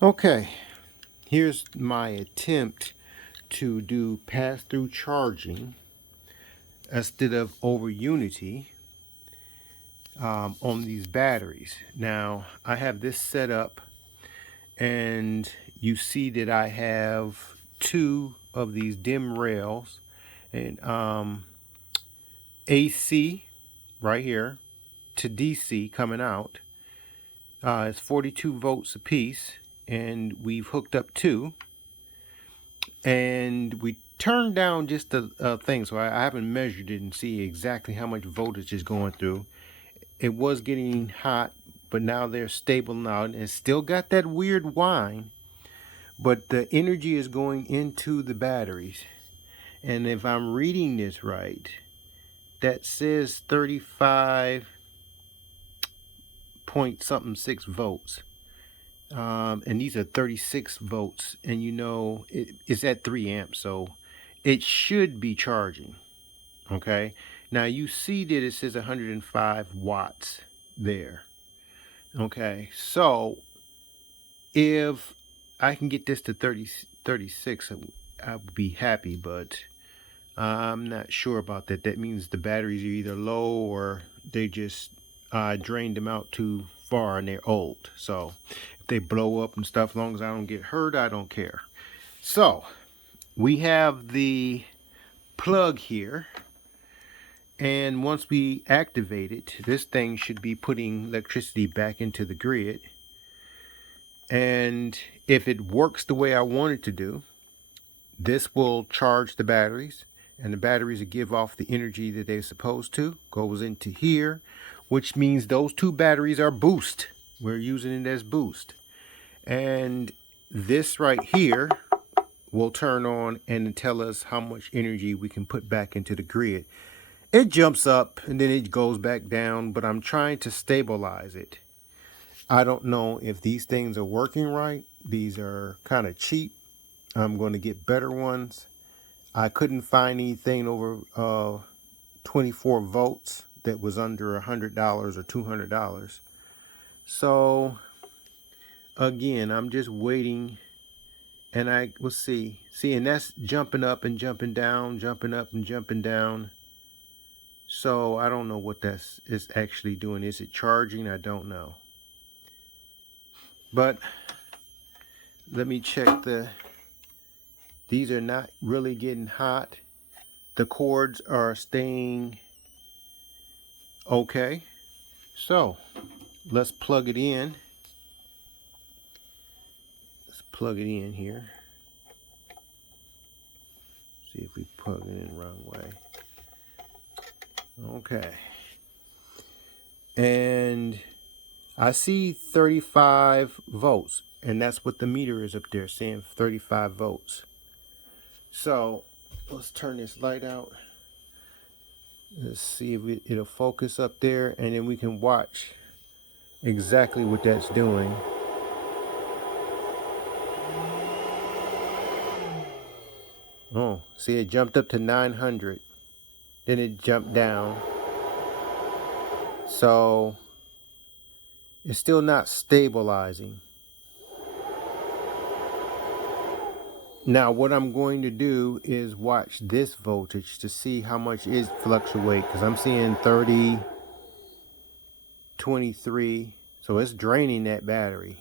Okay, here's my attempt to do pass-through charging instead of over unity on these batteries. Now, I have this set up, and you see that I have two of these dim rails, and AC right here to DC coming out. It's 42 volts a piece, and we've hooked up two, and we turned down just the thing, so I haven't measured it and see exactly how much voltage is going through. It was getting hot, but now they're stable now, and it's still got that weird whine, but the energy is going into the batteries. And if I'm reading this right, that says 35 point something 6 volts. And these are 36 volts, and it's at 3 amps, so it should be charging. Okay, now you see that it says 105 watts there. Okay, so if I can get this to 36, I would be happy, but I'm not sure about that. That means the batteries are either low or they just drained them out too far and they're old. So if they blow up and stuff, as long as I don't get hurt, I don't care. So we have the plug here, and once we activate it, this thing should be putting electricity back into the grid. And if it works the way I want it to do, this will charge the batteries, and the batteries will give off the energy that they're supposed to, goes into here, which means those two batteries are boost. We're using it as boost. And this right here will turn on and tell us how much energy we can put back into the grid. It jumps up and then it goes back down, but I'm trying to stabilize it. I don't know if these things are working right. These are kind of cheap. I'm going to get better ones. I couldn't find anything over 24 volts that was under $100 or $200. So again, I'm just waiting, and I will see, and that's jumping up and jumping down, jumping up and jumping down. So I don't know what that's is actually doing. Is it charging? I don't know. But let me check these are not really getting hot. The cords are staying okay. So let's plug it in. Let's plug it in here. See if we plug it in the wrong way. Okay. And I see 35 volts, and that's what the meter is up there saying, 35 volts. So let's turn this light out. Let's see if it'll focus up there, and then we can watch exactly what that's doing. Oh, see, it jumped up to 900. Then it jumped down. So it's still not stabilizing. Now what I'm going to do is watch this voltage to see how much it fluctuates, because I'm seeing 30, 23, so it's draining that battery.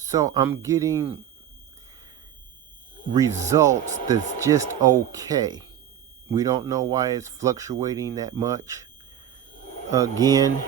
So I'm getting results that's just okay. We don't know why it's fluctuating that much. Again,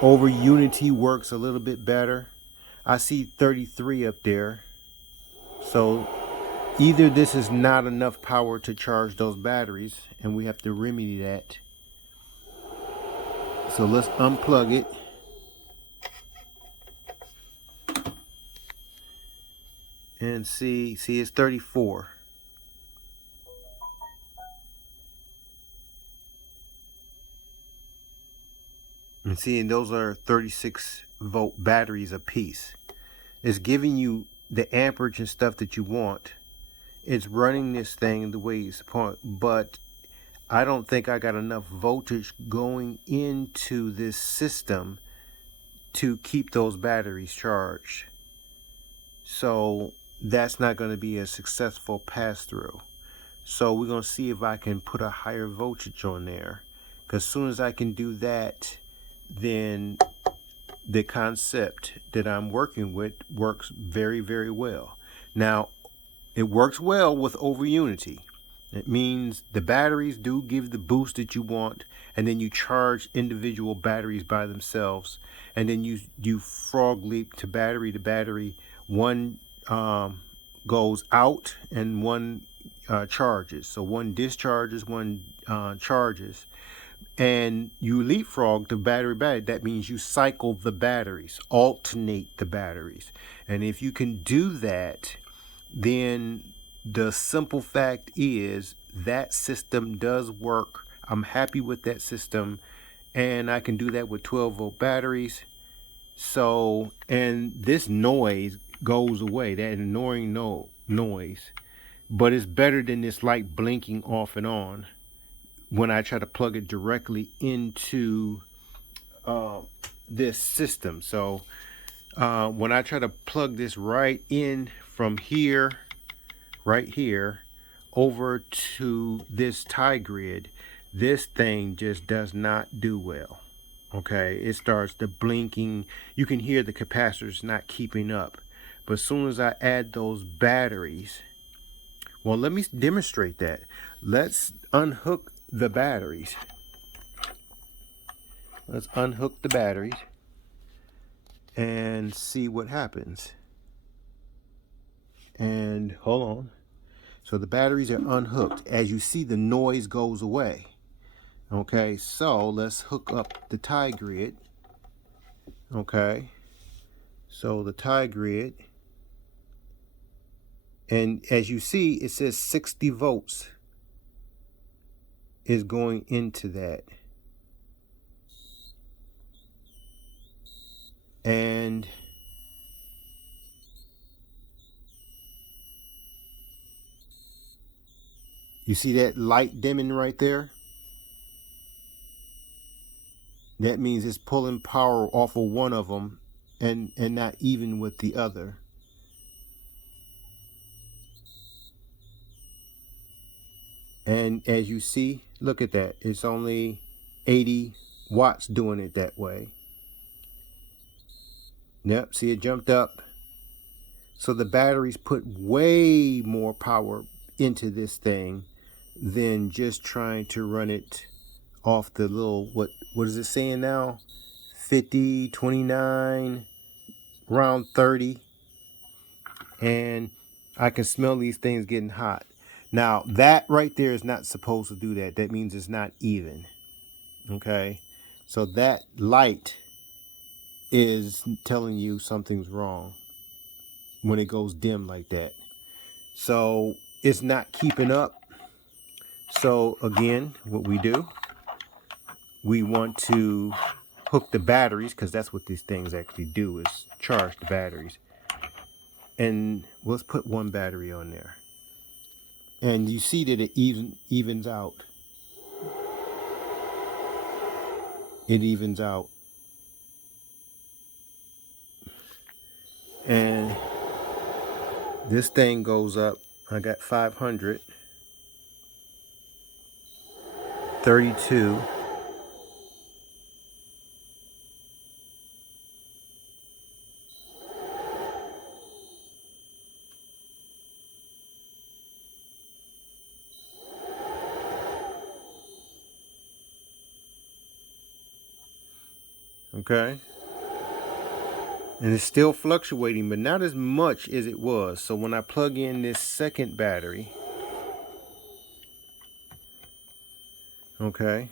over unity works a little bit better. I see 33 up there. So either this is not enough power to charge those batteries, and we have to remedy that. So let's unplug it. And see it's 34. And see, and those are 36-volt batteries a piece. It's giving you the amperage and stuff that you want. It's running this thing the way it's supposed, but I don't think I got enough voltage going into this system to keep those batteries charged. So that's not going to be a successful pass-through. So we're going to see if I can put a higher voltage on there, because as soon as I can do that, then the concept that I'm working with works very, very well. Now, it works well with over unity. It means the batteries do give the boost that you want, and then you charge individual batteries by themselves, and then you frog leap to battery. One goes out and one charges. So one discharges, one charges, and you leapfrog the battery. That means you cycle the batteries, alternate the batteries, and if you can do that, then the simple fact is that system does work. I'm happy with that system, and I can do that with 12-volt batteries. So, and this noise goes away, that annoying noise, but it's better than this light blinking off and on when I try to plug it directly into this system. So when I try to plug this right in from here, right here, over to this tie grid, this thing just does not do well. Okay, it starts the blinking. You can hear the capacitors not keeping up. But as soon as I add those batteries, well, let me demonstrate that. Let's unhook the batteries. Let's unhook the batteries and see what happens. And hold on. So the batteries are unhooked. As you see, the noise goes away. Okay, so let's hook up the tie grid. Okay, so the tie grid, and as you see, it says 60 volts is going into that. And you see that light dimming right there? That means it's pulling power off of one of them and not even with the other. And as you see, look at that. It's only 80 watts doing it that way. Yep, see, it jumped up. So the batteries put way more power into this thing than just trying to run it off the little, what is it saying now? 50, 29, around 30. And I can smell these things getting hot. Now, that right there is not supposed to do that. That means it's not even. Okay? So that light is telling you something's wrong when it goes dim like that. So it's not keeping up. So again, what we do, we want to hook the batteries, because that's what these things actually do, is charge the batteries. And let's put one battery on there. And you see that it evens out. It evens out. And this thing goes up. I got 500, 32, okay, and it's still fluctuating, but not as much as it was. So when I plug in this second battery, okay,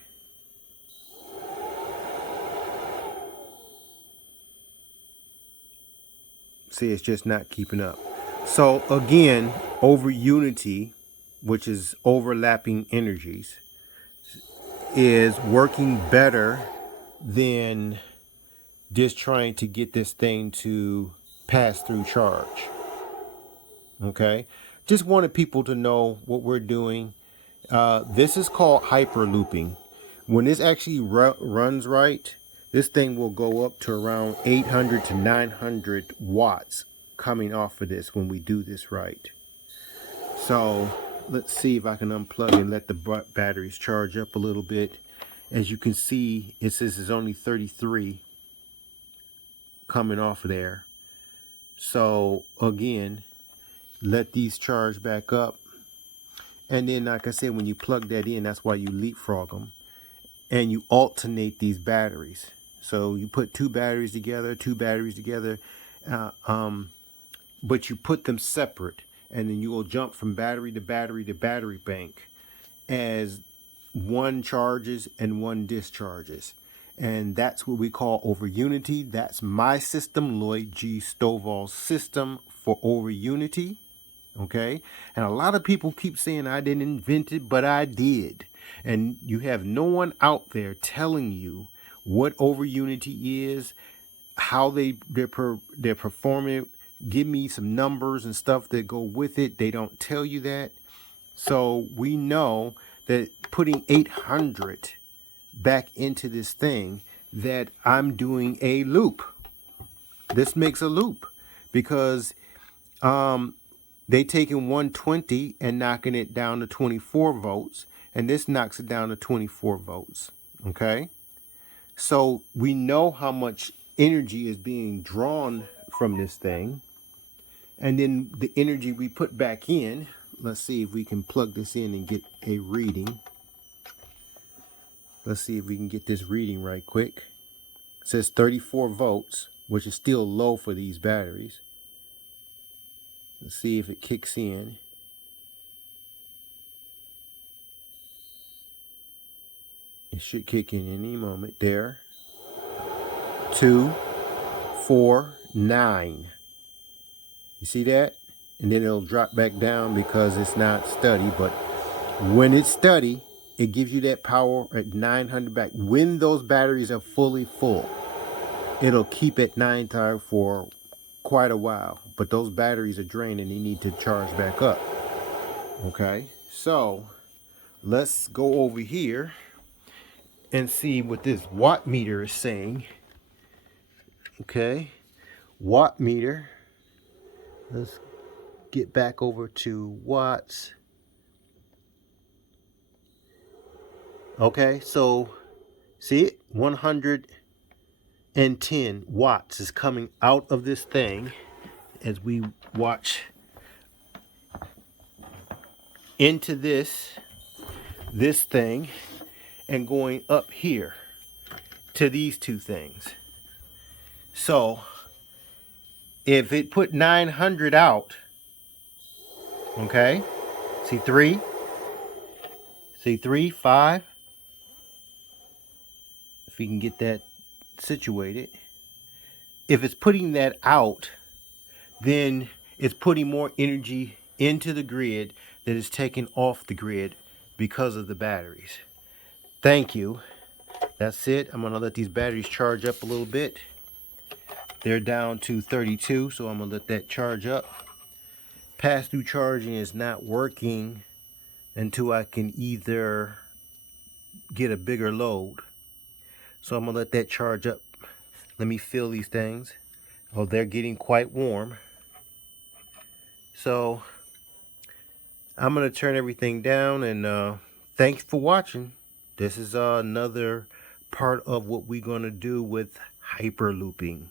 see, it's just not keeping up. So again, over unity, which is overlapping energies, is working better than just trying to get this thing to pass through charge. Okay, just wanted people to know what we're doing. This is called hyper looping. When this actually runs right, this thing will go up to around 800 to 900 watts coming off of this when we do this right. So let's see if I can unplug and let the batteries charge up a little bit. As you can see, it says it's only 33 coming off of there. So again, let these charge back up. And then, like I said, when you plug that in, that's why you leapfrog them. And you alternate these batteries. So you put two batteries together, but you put them separate. And then you will jump from battery to battery to battery bank as one charges and one discharges. And that's what we call over unity. That's my system, Lloyd G. Stovall's system for over unity. Okay, and a lot of people keep saying I didn't invent it, but I did. And you have no one out there telling you what over unity is, how they're performing. Give me some numbers and stuff that go with it. They don't tell you that. So we know that putting 800 back into this thing, that I'm doing a loop. This makes a loop because they taking 120 and knocking it down to 24 volts, and this knocks it down to 24 volts. Okay, so we know how much energy is being drawn from this thing, and then the energy we put back in. Let's see if we can plug this in and get a reading. Let's see if we can get this reading right quick. It says 34 volts, which is still low for these batteries. Let's see if it kicks in. It should kick in any moment. There. 2, 4, 9. You see that? And then it'll drop back down because it's not steady. But when it's steady, it gives you that power at 900 back. When those batteries are fully full, it'll keep at 9 for quite a while, but those batteries are draining. They need to charge back up. Okay, so let's go over here and see what this watt meter is saying. Okay, watt meter. Let's get back over to watts. Okay, so see it, 110 watts is coming out of this thing as we watch into this thing and going up here to these two things. So if it put 900 out, okay, see 3, 5, if we can get that situated. If it's putting that out, then it's putting more energy into the grid that is taken off the grid because of the batteries. Thank you. That's it. I'm gonna let these batteries charge up a little bit. They're down to 32, so I'm gonna let that charge up. Pass-through charging is not working until I can either get a bigger load. So I'm gonna let that charge up. Let me feel these things. Oh, they're getting quite warm. So I'm gonna turn everything down, and thanks for watching. This is another part of what we're gonna do with hyperlooping.